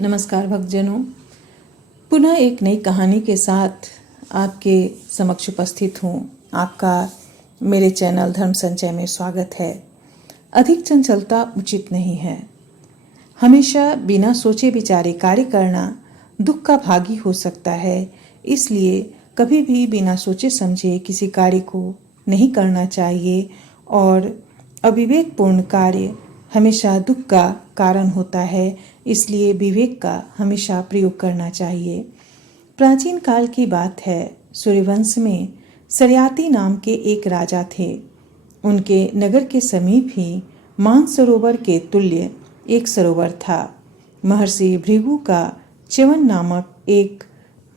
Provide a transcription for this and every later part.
नमस्कार भक्तजनों, पुनः एक नई कहानी के साथ आपके समक्ष उपस्थित हूँ। आपका मेरे चैनल धर्म संचय में स्वागत है। अधिक चंचलता उचित नहीं है। हमेशा बिना सोचे विचारे कार्य करना दुख का भागी हो सकता है। इसलिए कभी भी बिना सोचे समझे किसी कार्य को नहीं करना चाहिए और अविवेकपूर्ण कार्य हमेशा दुख का कारण होता है। इसलिए विवेक का हमेशा प्रयोग करना चाहिए। प्राचीन काल की बात है। सूर्यवंश में सरयाती नाम के एक राजा थे। उनके नगर के समीप ही मानसरोवर के तुल्य एक सरोवर था। महर्षि भृगु का च्यवन नामक एक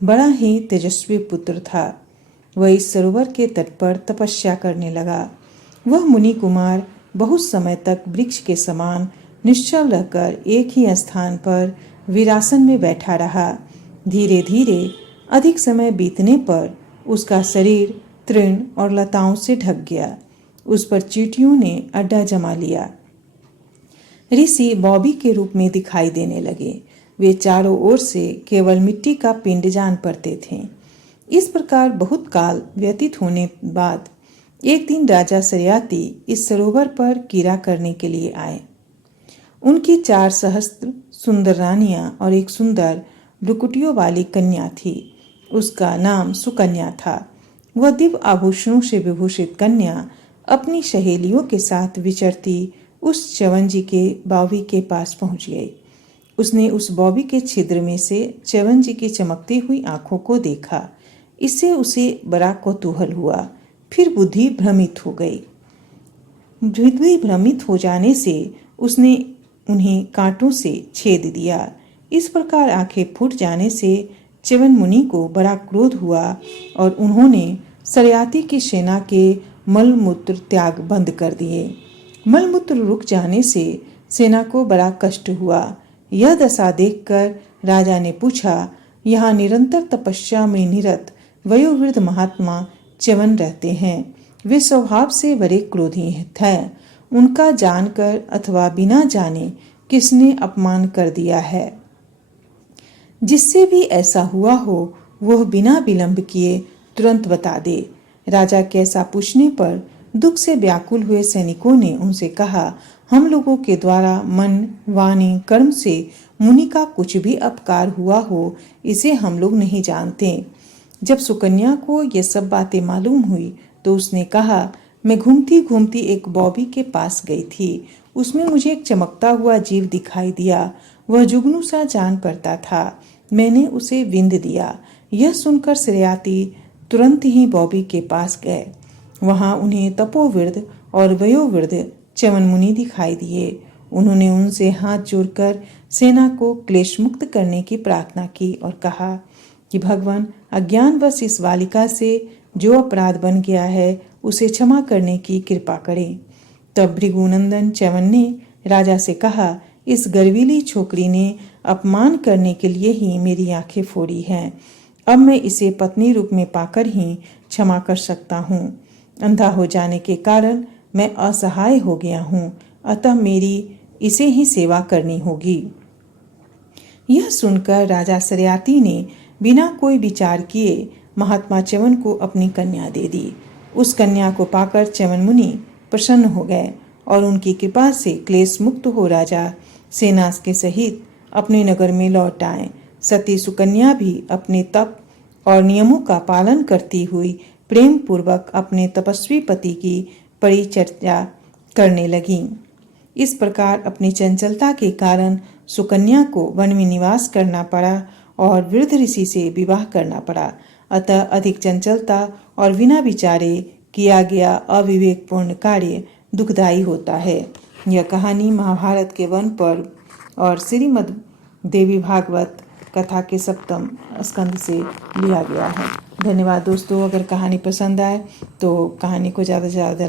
बड़ा ही तेजस्वी पुत्र था। वह इस सरोवर के तट पर तपस्या करने लगा। वह मुनि कुमार बहुत समय तक वृक्ष के समान निश्चल रहकर एक ही स्थान पर वीरासन में बैठा रहा। धीरे धीरे अधिक समय बीतने पर उसका शरीर तृण और लताओं से ढक गया। उस पर चींटियों ने अड्डा जमा लिया। ऋषि बॉबी के रूप में दिखाई देने लगे। वे चारों ओर से केवल मिट्टी का पिंड जान पड़ते थे। इस प्रकार बहुत काल व्यतीत होने बाद एक दिन राजा सरयाती इस सरोवर पर कीड़ा करने के लिए आए। उनकी 4 सहस्त्र सुंदर रानियां और एक सुंदर भ्रुकुटियों वाली कन्या थी। उसका नाम सुकन्या था। वह दिव्य आभूषणों से विभूषित कन्या अपनी सहेलियों के साथ विचरती उस च्यवनजी के बॉबी के पास पहुंच गई। उसने उस बॉबी के छिद्र में से च्यवनजी की चमकती हुई आंखों को देखा। इससे उसे बड़ा कौतूहल हुआ। फिर बुद्धि भ्रमित हो गई। बुद्धि भ्रमित हो जाने से उसने उन्हें कांटों से छेद दिया। इस प्रकार आंखें फूट जाने से च्यवन मुनि को बड़ा क्रोध हुआ और उन्होंने सरयाती की सेना के मलमूत्र त्याग बंद कर दिए। मलमूत्र रुक जाने से सेना को बड़ा कष्ट हुआ। यह दशा देखकर राजा ने पूछा, यहाँ निरंतर तपस्या में निरत वयोवृद्ध महात्मा च्यवन रहते हैं। वे स्वभाव से बड़े क्रोधी थे। उनका जानकर अथवा बिना जाने किसने अपमान कर दिया है। जिससे भी ऐसा हुआ हो वह बिना विलंब किए तुरंत बता दे। राजा के ऐसा पूछने पर दुख से व्याकुल हुए सैनिकों ने उनसे कहा, हम लोगों के द्वारा मन वाणी कर्म से मुनि का कुछ भी अपकार हुआ हो इसे हम लोग नहीं जानते। जब सुकन्या को ये सब बातें मालूम हुई तो उसने कहा, मैं घूमती घूमती एक बॉबी के पास गई थी। उसमें मुझे एक चमकता हुआ जीव दिखाई दिया। वह जुगनू सा जान पड़ता था। मैंने उसे विंद दिया। यह सुनकर सरयाती तुरंत ही बॉबी के पास गए। वहां उन्हें तपोवृद्ध और वयोवृद्ध च्यवन मुनि दिखाई दिए। उन्होंने उनसे हाथ जोड़कर सेना को क्लेश मुक्त करने की प्रार्थना की और कहा कि भगवान, अज्ञानवश इस बालिका से जो अपराध बन गया है उसे क्षमा करने की कृपा करें। तब भृगुनंदन च्यवन ने राजा से कहा, इस गर्वीली छोकरी ने अपमान करने के लिए ही मेरी आंखें फोड़ी हैं। अब मैं इसे पत्नी रूप में पाकर ही क्षमा कर सकता हूँ। अंधा हो जाने के कारण मैं असहाय हो गया हूँ, अतः मेरी इसे ही सेवा करनी होगी। यह सुनकर राजा सरयाती ने बिना कोई विचार किए महात्मा च्यवन को अपनी कन्या दे दी। उस कन्या को पाकर च्यवन मुनि प्रसन्न हो गए और उनकी कृपा से क्लेश मुक्त हो राजा सेना के सहित अपने नगर में लौट आए। सती सुकन्या भी अपने तप और नियमों का पालन करती हुई प्रेम पूर्वक अपने तपस्वी पति की परिचर्या करने लगी। इस प्रकार अपनी चंचलता के कारण सुकन्या को वन में निवास करना पड़ा और वृद्ध ऋषि से विवाह करना पड़ा। अतः अधिक चंचलता और बिना विचारे किया गया अविवेकपूर्ण कार्य दुखदायी होता है। यह कहानी महाभारत के वन पर्व और श्रीमद् देवी भागवत कथा के 7वें स्कंद से लिया गया है। धन्यवाद दोस्तों। अगर कहानी पसंद आए तो कहानी को ज़्यादा से ज़्यादा